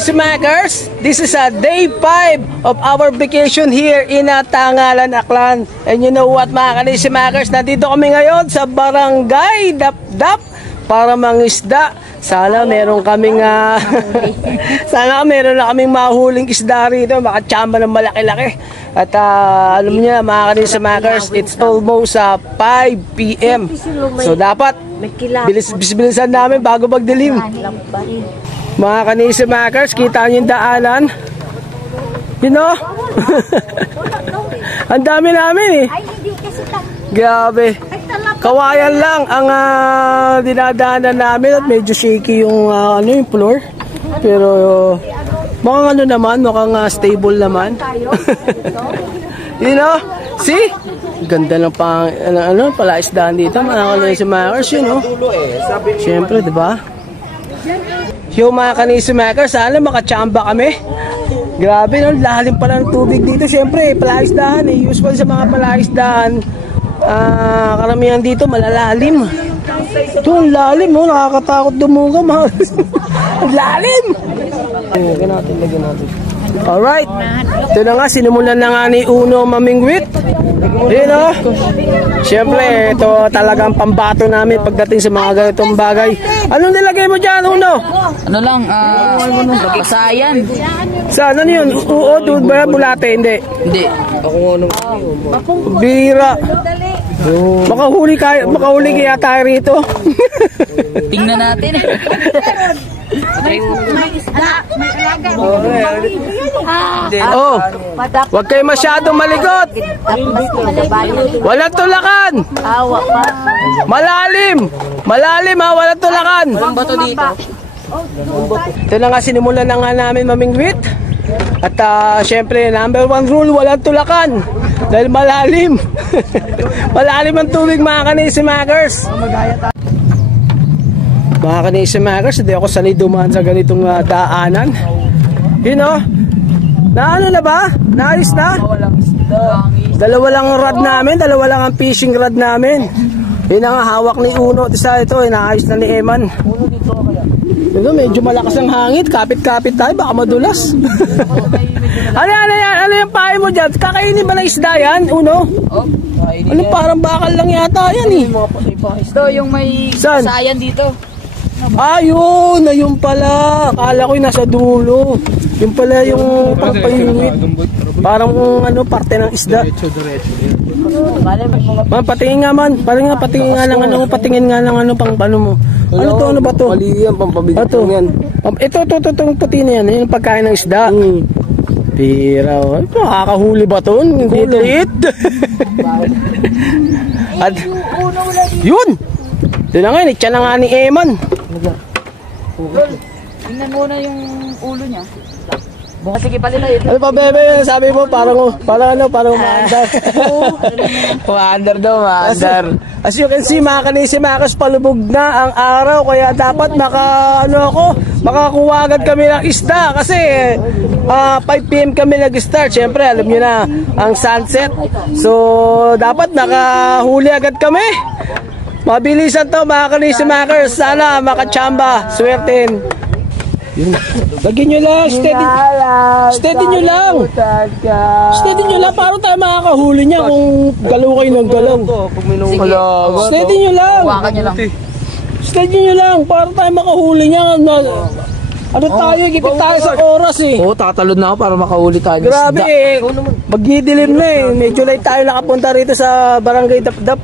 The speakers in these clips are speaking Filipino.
Kanismakers, this is a day 5 of our vacation here in Tangalan, Aklan. And you know what mga Kanismakers, nandito kami ngayon sa Barangay Dapdap para mangisda. Sana meron kaming sana meron na kaming mahuling isda rito, makachamba ng malaki-laki. At alam niyo mga Kanismakers, it's almost 5 PM. So dapat bilisan namin bago magdilim. Mga Kanismakers, kita niyo yung daanan. You know? Ang dami namin eh. Grabe. Kawayan lang ang dinadaanan namin at medyo shaky yung yung floor. Pero mukhang naman, mukhang stable naman. You know? See? Ganda ng palaisdaan dito mga Kanismakers, you know? Siyempre, di ba? Yung mga Kanismakers, sana makachamba kami. Grabe, no? Lalim pala ng tubig dito. Siyempre, palaisdaan eh. Usual sa mga palaisdaan, karamihan dito malalalim. Ito, ang lalim, no? Nakakatakot dumuga. Ang lalim! Lagyan natin. Alright. Ito na nga, sinimulan na nga ni Uno mamingwit. Yun o. Siyempre, ito talagang pambato namin pagdating sa mga ganitong bagay. Anong nilagay mo dyan, Uno? Ano lang, pasayan. Saan? Ano yun? Oo, doon ba? Bulate? Hindi. Hindi. Bira. Makahuli kaya tayo rito. Tingnan natin eh. May isda, may alaga. Oh, wag kayo masyadong malikot. Walang tulakan. Malalim ha, walang tulakan. Walang bato dito. Ito na nga, sinimulan na nga namin mamingwit. At syempre, number 1 rule, walang tulakan. Dahil malalim. Malalim ang tubig mga Kanismakers. Mga Kanismakers, hindi ako sanay dumaan sa ganitong daanan. You know? Na ano na ba? Naalis na? Dalawa lang ang rod namin, dalawa lang ang fishing rod namin. Yun ang hawak ni Uno. Isa ito, inaayos na ni Eman. Ito, medyo malakas ang hangin. Kapit-kapit tayo, baka madulas. Ano yung pahay mo dyan? Kakainin ba na isda yan, Uno? Ano, parang bakal lang yata yan eh. Ito yung may pasayan dito. Ayun pala. Akala ko yung nasa dulo. Yung pala yung pangpayungit. Parang parte ng isda. Man, patingin nga man. Patingin nga ng pang ano mo. Ano to? Ano ba to? Mali yan, pampabigyan yan. Ito, itong puti na yan. Yung pagkain ng isda. Pira. Nakakahuli ba to? Hindi liit. At yun! Doon na nga, itya na nga ni Eman. Tingnan muna yung ulo niya. Sige pala na ito. Ano pa bebe, sabi mo parang umaandar. Umaandar daw, umaandar. As you can see mga Kanismakers, palubog na ang araw. Kaya dapat makakuha agad kami ng isda. Kasi 5 PM kami nag-start. Siyempre alam nyo na ang sunset. So dapat nakahuli agad kami. Mabilisan to mga Kanismakers. Sana makachamba. Swertin. Yun. Lagyan nyo lang. Steady nyo lang. Steady nyo lang. Paano tayo makakahuli niya kung galaw kayo ng galaw? Steady nyo lang. Steady nyo lang. Paano tayo makahuli niya? Ano tayo? Gipit tayo sa oras eh. Oo, tatalon na ako para makahuli tayo. Grabe eh. Magdidilim na eh. Medyo late tayo nakapunta rito sa Barangay Dapdap.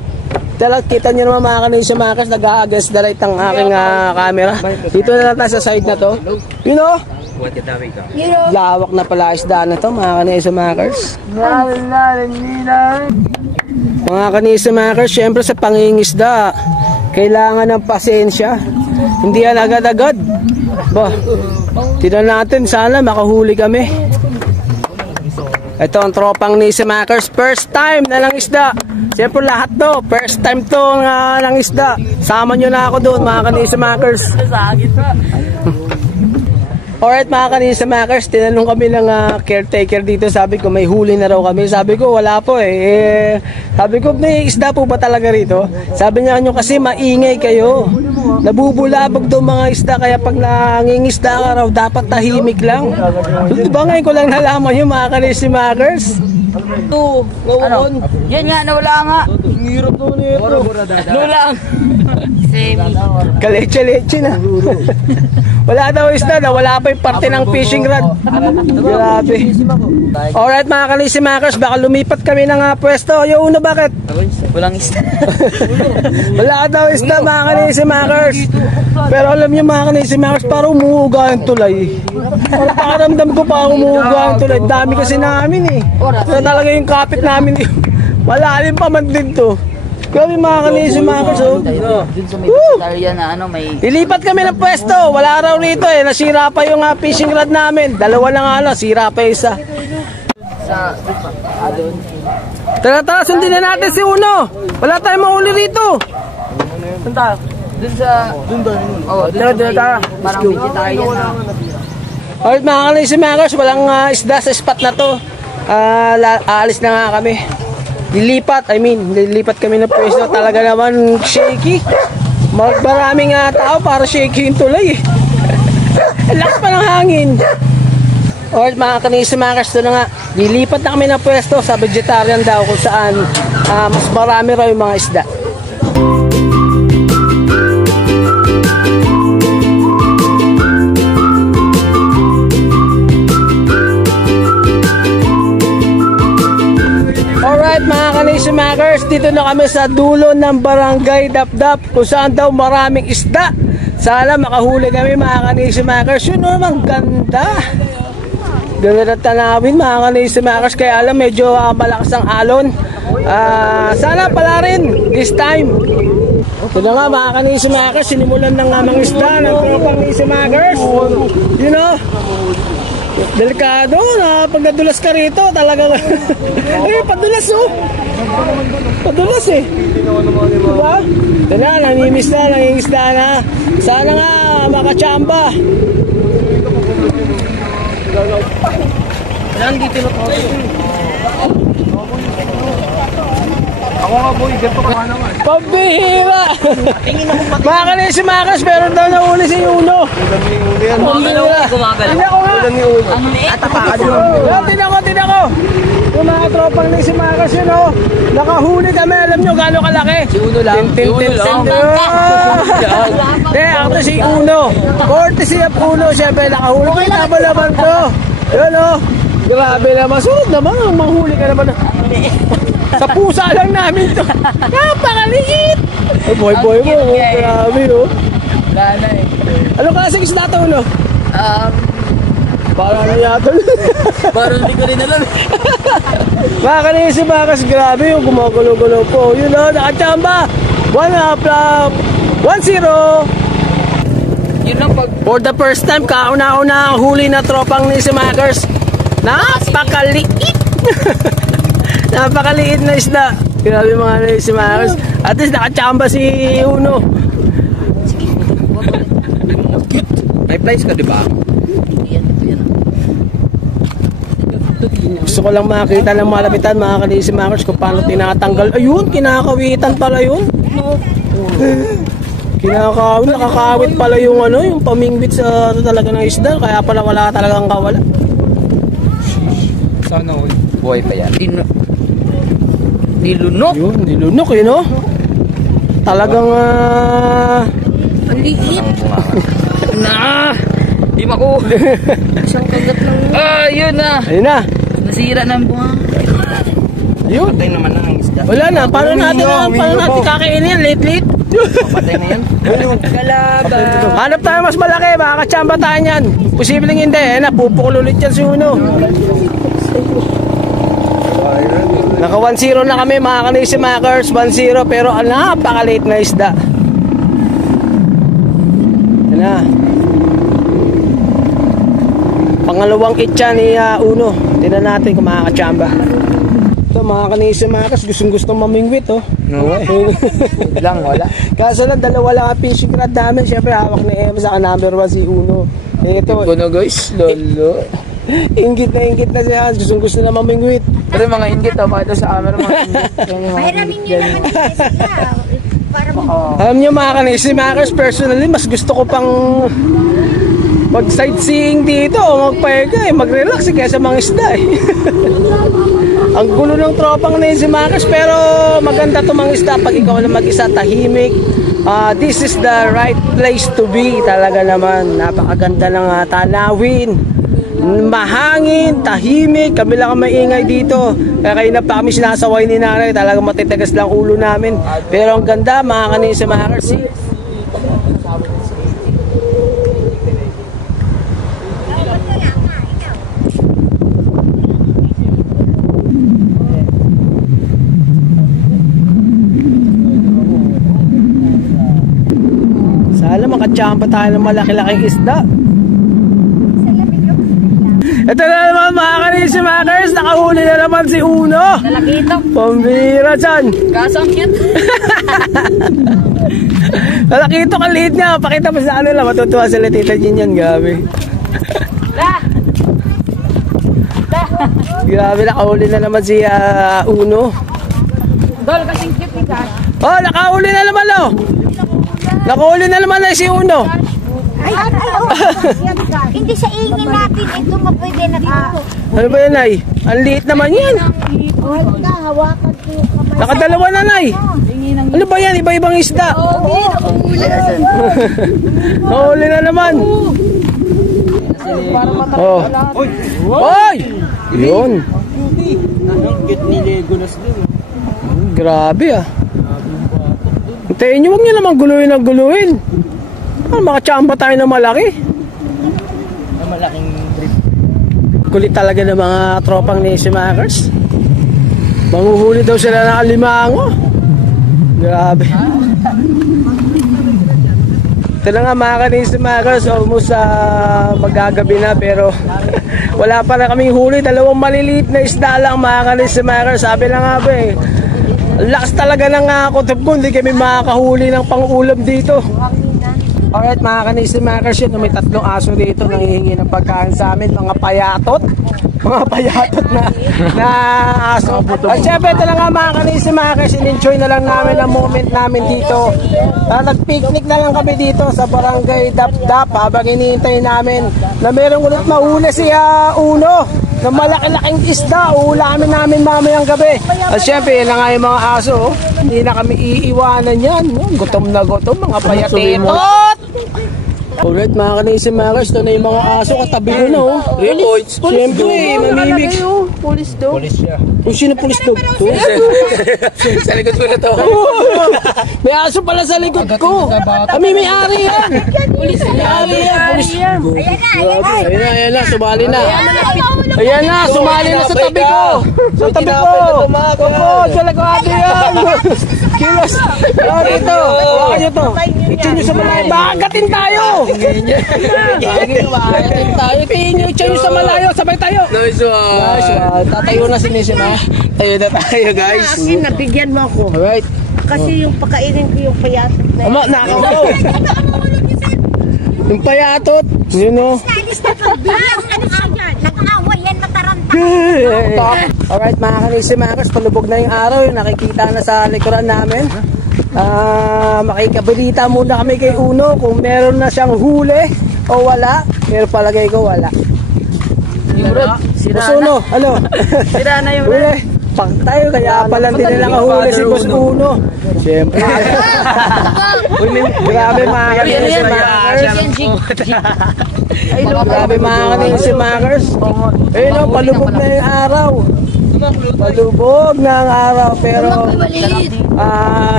Kita nyo naman mga Kanismakers, nag-a-against the light ang aking camera. Dito na lang tayo sa side na to. You know? Lawak na pala isda na to mga Kanismakers. Mga Kanismakers, syempre sa pangingisda, kailangan ng pasensya. Hindi yan agad-agad. Tignan natin, sana makahuli kami. Ito ang tropang Kanismakers, first time na lang isda. Siyempre lahat to, first time to ng isda. Sama nyo na ako doon mga Kanismakers. Alright mga kanisa makers, tinanong kami ng caretaker dito. Sabi ko may huli na raw kami. Sabi ko wala po eh. Sabi ko may isda po ba talaga rito? Sabi niya nyo kasi maingay kayo. Nabubulabog daw mga isda. Kaya pag nangingisda ka raw dapat tahimik lang. So, diba ngayon ko lang nalaman yung mga kanisa makers? Ito, ngayon. Yan nga, nawala nga. Hirap naman ito. Lulang. Kaleche-leche na. Wala daw isda na, wala pa yung parte ng fishing rod. Grabe. Alright mga kanisimakers, baka lumipat kami ng pwesto. Yung uno, bakit? Walang isda. Wala daw isda mga kanisimakers. Pero alam niyo mga kanisimakers, parang umuuga ang tulay. Parang pakaramdam ko pa umuuga ang tulay. Dami kasi namin eh. Pero talaga yung kapit namin. Malalim pa man din to. Grabe mga kanisimakers. Dun sa may vegetarian na ano, may... Ilipat kami ng pwesto. Wala raw rito eh. Nasira pa yung fishing rod namin. Dalawa na nga lang. Sira pa isa. Tara, sundin na natin si Uno. Wala tayong mahuli rito. Saan tayo? Dun sa... Dun ba? Oo, dun sa may... Parang vegetarian na... Alright mga kanisimakers, walang isda sa spot na to. Aalis na nga kami. Lilipat kami ng pwesto. Talaga naman shaky. Maraming tao para shaky yung tulay. Lakas pa ng hangin. Alright mga kanisimakers, ito na nga. Lilipat na kami ng pwesto sa vegetarian daw kung saan mas marami raw yung mga isda. Alright mga kanisimakers, dito na kami sa dulo ng barangay Dapdap kung saan daw maraming isda. Sana makahuli kami mga kanisimakers. Yun naman, ganda. Ganda na tanawin mga kanisimakers. Kaya alam medyo malakas ang alon. Sana pala rin this time. Ito na nga mga kanisimakers, sinimulan ng mga isda ng tropang kanisimakers. You know, delikado na pag nadulas ka rito talagang eh padulas oh, padulas eh, diba? Ito na, nangingisda na. Sana nga makachamba. Nandito na ako. Ako nga boy, ganito ka naman. Pabihira! Mga kanisimakers, meron daw na uli si Uno. Pabihira. Tingnan ko nga. Ang liit. Tingnan ko. Yung mga tropang kanisimakers yun o. Nakahuli kami, alam nyo gano'ng kalaki. Si Uno lang. Ako si Uno. Courtesy of Uno, syempre nakahuli. Kita ba naman to? Yun o. Grabe naman. Sunod naman, manghuli ka naman. Sa pusa lang namin to. Napakaliit. Boy mo. Grabe oh. Gana eh. Ano klaseng isda to Uno? Parang ano yata. Parang hindi ko rin alam. Mga kanisimakers, grabe yung gumagulo-gulo po. Yun o, nakachamba. 1-0. Yun lang pag... For the first time, kauna-una ang huli na tropang kanisimakers. Napakaliit. Napakaliit na isda. Grabe mga kanisimakers. At least nakachamba si Uno. May flies ka, di ba? Gusto ko lang makita ng malapitan mga kanisimakers kung paano tinatanggal. Ayun, kinakawitan pala yun. Nakakawit pala yung ano, yung pamingwit sa talaga ng isda. Kaya pala wala talagang kawala. Sana all. Buhay pa yan. Nilunok. Yun, nilunok yun oh. Talagang Ang liit. Di mako. Isang kagat lang. Yun na. ayun na. Nasira ng bunga. Yun. Patay naman na ang isda. Wala na, paano natin kakainin yan? Late? Patay na yan. Kalaban. Hanap tayo mas malaki, makakachamba tayo yan. Posibleng hindi, napupukul ulit yan si Uno. Naka 1-0 na kami mga kanisimakers, 1-0 pero napakaliit na isda. Yan na. Pangalawang itcha ni Uno. Tingnan natin kung makakachamba. Ito mga kanisimakers, gustong mamingwit oh. No way. Lang, wala. Kaso lang, dalawa lang ang fishing rod namin. Siyempre hawak ni Emma, saka number 1 si Uno. Ito. Ito na guys, lolo. Ingit na si Hans. Gusto na mamingwit. Pero mga inggit, pakita sa camera mga inggit. Mahiramin niyo naman yung isda. Para Alam niyo mga kanisimakers, personally, mas gusto ko pang mag-sightseeing dito o magpahinga mag-relax kaysa mga isda Ang gulo ng tropang kanisimakers, pero maganda itong mga isda pag ikaw lang mag-isa, tahimik. This is the right place to be. Talaga naman, napakaganda ng tanawin. Mahangin, tahimik, kami lang ang maingay dito. Kaya kayo na pa kami sinasaway ni nanay, talagang matitigas lang ulo namin. Pero ang ganda mga kanisimakers. Sana makatsampa tayo ng malaki-laking isda. Ito na naman mga kanisimakers, nakahuli na naman si Uno. Lalakito. Pambira dyan. Kaso ang cute. Lalakito kaliit niya, pakita mo sa kanila, matutuwa sila tita Jean yan, gabi. Grabe, nakahuli na naman si Uno. Dol, kasing cute ni Cash. Oh, nakahuli na naman oh. Nakahuli na naman na si Uno. Hindi sa ingin natin ito mapwede na dito. Ano ba yan, Nay? Ang liit naman yan. Wala, hawakan ko yung kamay. Nakadalawa na, Nay. Ano ba yan? Iba-ibang isda. Nakahuli na naman. Oh. Oy! Yun. Grabe ah. Hintayin nyo, huwag nyo naman guluhin ang guluhin. Makachamba tayo ng malaki. Malaking trip. Kulit talaga ng mga tropang kanisimakers. Manguhuli daw sila ng alimango. Grabe. Ito na nga mga kanisimakers, almost magagabi na pero wala pa na kaming huli. Dalawang maliliit na isda lang mga kanisimakers. Sabi na nga ba eh, lakas talaga ng kutob ko, hindi kami makakahuli ng pang-ulam dito. Alright mga kanisimakers, yun, may 3 aso dito nanghihingi ng pagkain sa amin, mga payatot. Mga payatot na aso. At syempre ito lang nga mga kanisimakers, in-enjoy na lang namin ang moment namin dito. Nag-picnic na lang kami dito sa barangay Dap-Dap habang iniintay namin na merong ulit mahuli si Uno na malaki-laking isda, uulamin namin mamayang gabi. At syempre, yan na nga yung mga aso, hindi na kami iiwanan yan. Gutom na gutom, mga payatetot! Alright mga kanisimakers, ito na yung mga aso, katabi ko na oh. Siyempre, mamimik. Pulis daw. Police siya. Kung sino pulis dog to? Sa likod ko na to. May aso pala sa likod ko. Kami may-ari yan. Pulis may-ari yan. Pulis. Ayan na, sumali na. Ayan na, sumali na sa tabi ko. Sa tabi ko. Opo, dalagado yan. Kilos. Ano dito? Hawakan nyo to. Itchin nyo sa malayo. Bakatin tayo. Bakatin tayo. Itchin nyo sa malayo. Sabay tayo. Nice one. Tatayo na si Nishima. Tayo na tayo guys. Akin, nabigyan mo ako. Alright. Kasi yung pakainin ko yung payatot na Ama, nakakaw. Yung payatot. Yun o. Nag-awa yan, mataranta. Alright mga kanisimakers, palubog na yung araw. Nakikita na sa likuran namin. Makikabalita muna kami kay Uno kung meron na siyang huli o wala. Pero palagay ko wala. Boss Uno, ano? Sira na yung huli. Pak tayo, kaya pala hindi nila kahuli si Boss Uno. Siyempre. Grabe mga kanisimakers. Grabe mga kanisimakers. Ayun o, palubog na yung araw. Palubog na ang araw. Pero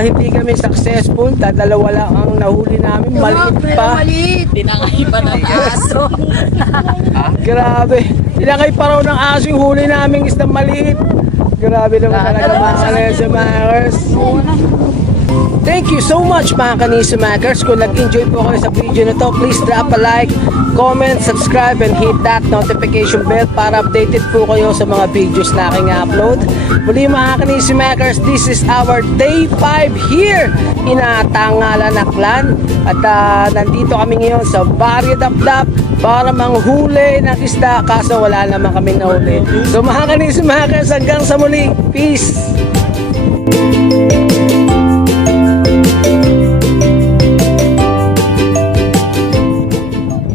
hindi kami successful. Dalawa lang ang nahuli namin. Maliit pa. tinangay pa ng aso. Grabe. Tinangay pa raw ng aso yung huli namin isang maliit. Grabe naman talaga mga kanisimakers. Thank you so much mga kanisimakers. Kung nag-enjoy po kayo sa video na to, please drop a like, comment, subscribe, and hit that notification bell para updated po kayo sa mga videos na aking upload. Muli mga kanisimakers, this is our day 5 here in Tangalan, Aklan. At nandito kami ngayon sa Barrio Dap-Dap para manghuli ng isda kaso wala naman kami nahuli. So mga kanis, hanggang sa muli. Peace!